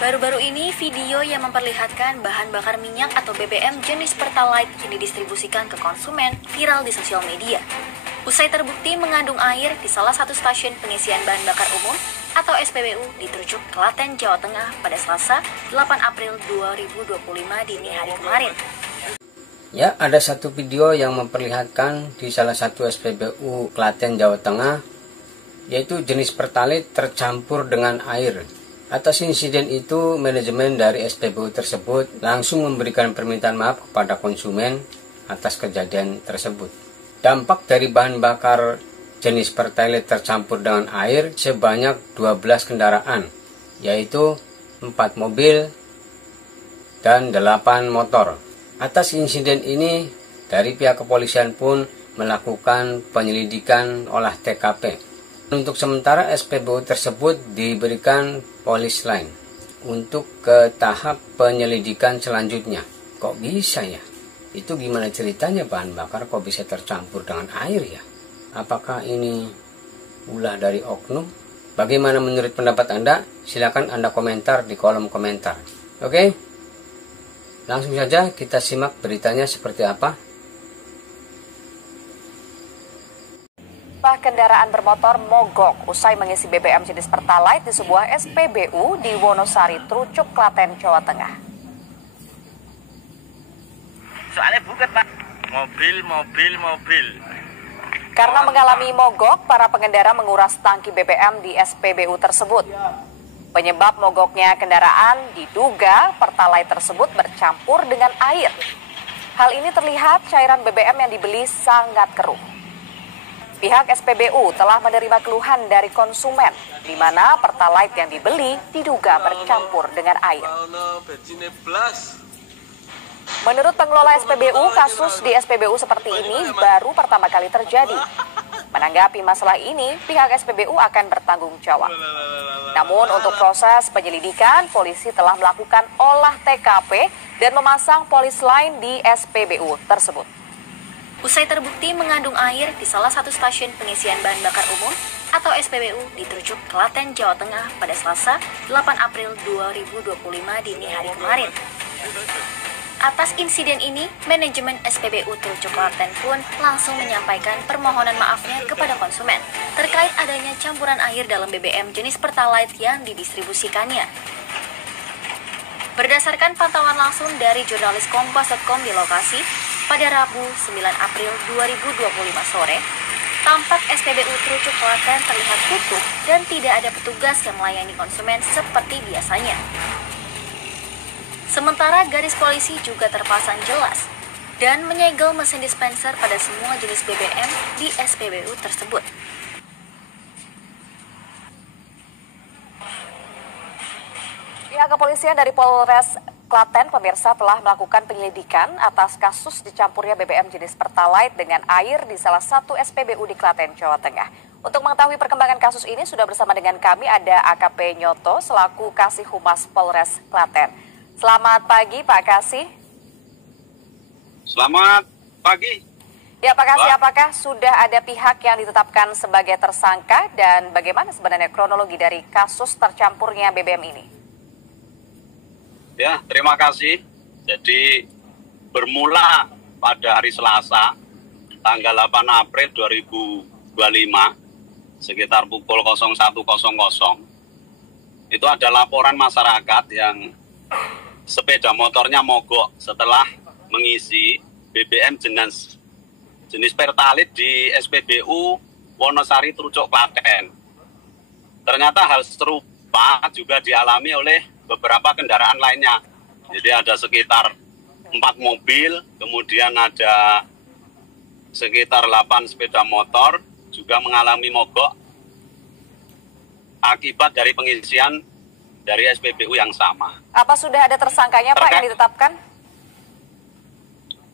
Baru-baru ini, video yang memperlihatkan bahan bakar minyak atau BBM jenis Pertalite yang didistribusikan ke konsumen viral di sosial media. Usai terbukti mengandung air di salah satu stasiun pengisian bahan bakar umum atau SPBU di Trucuk, Klaten, Jawa Tengah pada Selasa 8 April 2025 dini hari kemarin. Ya, ada satu video yang memperlihatkan di salah satu SPBU Klaten, Jawa Tengah, yaitu jenis Pertalite tercampur dengan air. Atas insiden itu, manajemen dari SPBU tersebut langsung memberikan permintaan maaf kepada konsumen atas kejadian tersebut. Dampak dari bahan bakar jenis Pertalite tercampur dengan air sebanyak 12 kendaraan, yaitu 4 mobil dan 8 motor. Atas insiden ini, dari pihak kepolisian pun melakukan penyelidikan olah TKP. Untuk sementara SPBU tersebut diberikan polis lain untuk ke tahap penyelidikan selanjutnya. Kok bisa ya? Itu gimana ceritanya bahan bakar kok bisa tercampur dengan air ya? Apakah ini ulah dari oknum? Bagaimana menurut pendapat Anda? Silakan Anda komentar di kolom komentar. Oke? Langsung saja kita simak beritanya seperti apa. Kendaraan bermotor mogok usai mengisi BBM jenis Pertalite di sebuah SPBU di Wonosari, Trucuk, Klaten, Jawa Tengah. Soalnya bukan, Pak. Mobil. Karena mengalami mogok, para pengendara menguras tangki BBM di SPBU tersebut. Penyebab mogoknya kendaraan diduga Pertalite tersebut bercampur dengan air. Hal ini terlihat cairan BBM yang dibeli sangat keruh. Pihak SPBU telah menerima keluhan dari konsumen, di mana Pertalite yang dibeli diduga bercampur dengan air. Menurut pengelola SPBU, kasus di SPBU seperti ini baru pertama kali terjadi. Menanggapi masalah ini, pihak SPBU akan bertanggung jawab. Namun untuk proses penyelidikan, polisi telah melakukan olah TKP dan memasang polis lain di SPBU tersebut. Usai terbukti mengandung air di salah satu stasiun pengisian bahan bakar umum atau SPBU di Trucuk, Klaten, Jawa Tengah pada Selasa 8 April 2025 dini hari kemarin. Atas insiden ini, manajemen SPBU Trucuk Klaten pun langsung menyampaikan permohonan maafnya kepada konsumen terkait adanya campuran air dalam BBM jenis Pertalite yang didistribusikannya. Berdasarkan pantauan langsung dari jurnalis Kompas.com di lokasi, pada Rabu 9 April 2025 sore, tampak SPBU Trucuk Klaten terlihat tutup dan tidak ada petugas yang melayani konsumen seperti biasanya. Sementara garis polisi juga terpasang jelas dan menyegel mesin dispenser pada semua jenis BBM di SPBU tersebut. Pihak kepolisian dari Polres Klaten, pemirsa, telah melakukan penyelidikan atas kasus dicampurnya BBM jenis Pertalite dengan air di salah satu SPBU di Klaten, Jawa Tengah. Untuk mengetahui perkembangan kasus ini, sudah bersama dengan kami ada AKP Nyoto selaku Kasih Humas Polres Klaten. Selamat pagi, Pak Kasih. Selamat pagi. Ya, Pak Kasih, apakah sudah ada pihak yang ditetapkan sebagai tersangka dan bagaimana sebenarnya kronologi dari kasus tercampurnya BBM ini? Ya, terima kasih. Jadi bermula pada hari Selasa, tanggal 8 April 2025, sekitar pukul 01.00, itu ada laporan masyarakat yang sepeda motornya mogok setelah mengisi BBM jenis Pertalite di SPBU Wonosari, Trucuk, Klaten. Ternyata hal serupa juga dialami oleh beberapa kendaraan lainnya. Jadi ada sekitar 4 mobil, kemudian ada sekitar 8 sepeda motor juga mengalami mogok akibat dari pengisian dari SPBU yang sama. Apa sudah ada tersangkanya, Pak, yang ditetapkan?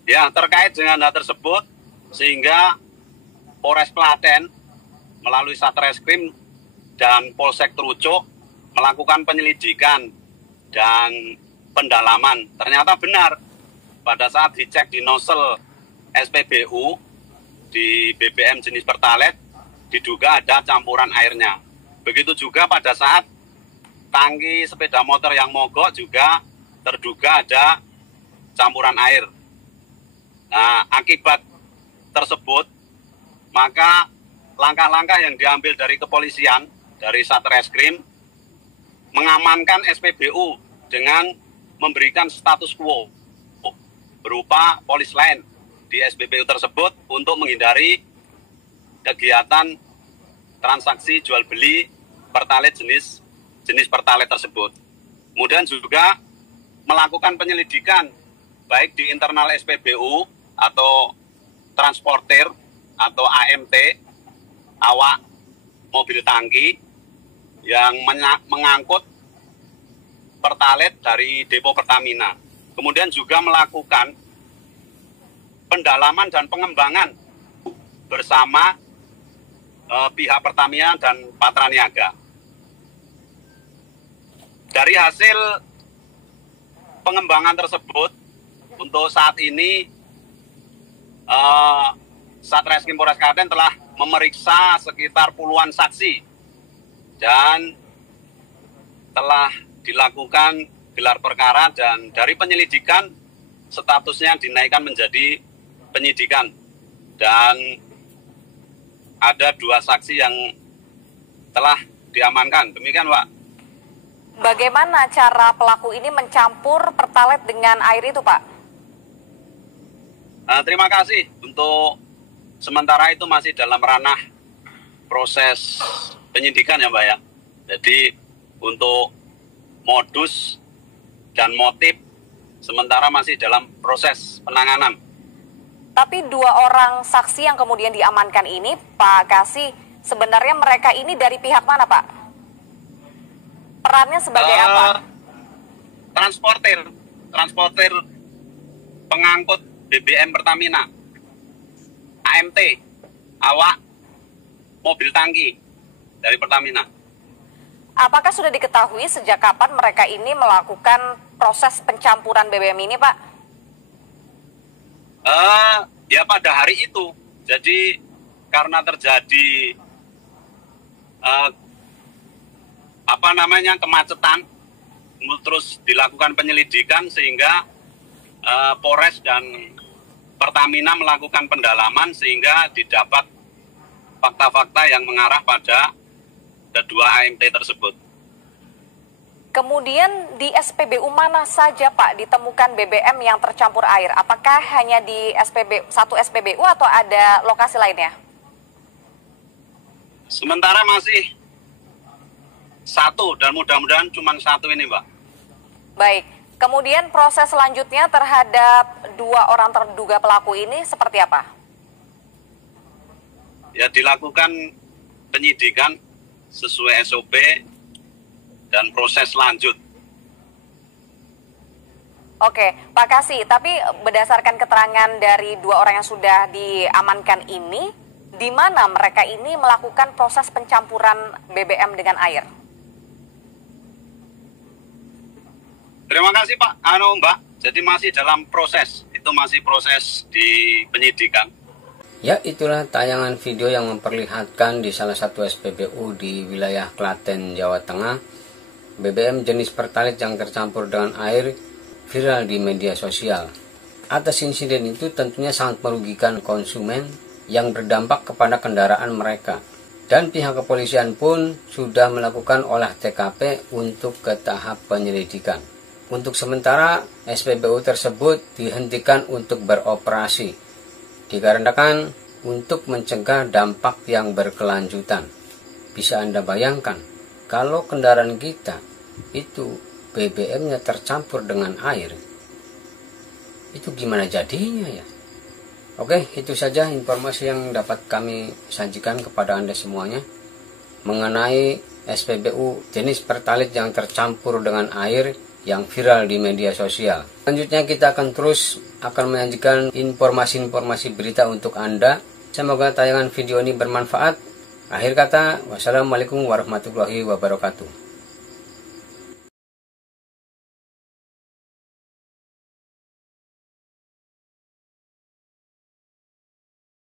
Ya, terkait dengan hal tersebut, sehingga Polres Klaten melalui Satreskrim dan Polsek Trucuk melakukan penyelidikan dan pendalaman. Ternyata benar, pada saat dicek di nozzle SPBU di BBM jenis Pertalite, diduga ada campuran airnya. Begitu juga pada saat tangki sepeda motor yang mogok juga terduga ada campuran air. Nah, akibat tersebut, maka langkah-langkah yang diambil dari kepolisian, dari Satreskrim, mengamankan SPBU dengan memberikan status quo berupa polis lain di SPBU tersebut untuk menghindari kegiatan transaksi jual beli Pertalite jenis Pertalite tersebut. Kemudian juga melakukan penyelidikan baik di internal SPBU atau transporter atau AMT, awak mobil tangki yang mengangkut Pertalite dari depo Pertamina. Kemudian juga melakukan pendalaman dan pengembangan bersama pihak Pertamina dan Patraniaga. Dari hasil pengembangan tersebut, untuk saat ini Satreskrim Polres Klaten telah memeriksa sekitar puluhan saksi dan telah dilakukan gelar perkara, dan dari penyelidikan statusnya dinaikkan menjadi penyidikan, dan ada 2 saksi yang telah diamankan. Demikian, Pak. Bagaimana cara pelaku ini mencampur Pertalite dengan air itu, Pak? Terima kasih. Untuk sementara itu masih dalam ranah proses penyidikan ya, Mbak ya. Jadi untuk modus dan motif sementara masih dalam proses penanganan. Tapi 2 orang saksi yang kemudian diamankan ini, Pak Kasih, sebenarnya mereka ini dari pihak mana, Pak? Perannya sebagai apa? Transporter pengangkut BBM Pertamina, AMT, awak mobil tangki dari Pertamina. Apakah sudah diketahui sejak kapan mereka ini melakukan proses pencampuran BBM ini, Pak? Ya pada hari itu. Jadi karena terjadi kemacetan, terus dilakukan penyelidikan sehingga Polres dan Pertamina melakukan pendalaman sehingga didapat fakta-fakta yang mengarah pada kedua AMT tersebut. Kemudian di SPBU mana saja, Pak, ditemukan BBM yang tercampur air? Apakah hanya di satu SPBU atau ada lokasi lainnya? Sementara masih 1 dan mudah-mudahan cuma 1 ini, Mbak. Baik. Kemudian proses selanjutnya terhadap 2 orang terduga pelaku ini seperti apa? Ya, dilakukan penyidikan sesuai SOP dan proses lanjut. Oke, Pak Kasih, tapi berdasarkan keterangan dari 2 orang yang sudah diamankan ini, di mana mereka ini melakukan proses pencampuran BBM dengan air? Terima kasih, Pak. Mbak, jadi masih dalam proses, itu masih proses di penyidikan. Ya, itulah tayangan video yang memperlihatkan di salah satu SPBU di wilayah Klaten, Jawa Tengah, BBM jenis Pertalite yang tercampur dengan air viral di media sosial. Atas insiden itu tentunya sangat merugikan konsumen yang berdampak kepada kendaraan mereka. Dan pihak kepolisian pun sudah melakukan olah TKP untuk ke tahap penyelidikan. Untuk sementara, SPBU tersebut dihentikan untuk beroperasi, dikarenakan untuk mencegah dampak yang berkelanjutan. Bisa Anda bayangkan, kalau kendaraan kita itu BBM-nya tercampur dengan air, itu gimana jadinya ya? Oke, itu saja informasi yang dapat kami sajikan kepada Anda semuanya mengenai SPBU jenis Pertalite yang tercampur dengan air yang viral di media sosial. Selanjutnya kita akan terus menyajikan informasi-informasi berita untuk Anda. Semoga tayangan video ini bermanfaat. Akhir kata, wassalamualaikum warahmatullahi wabarakatuh.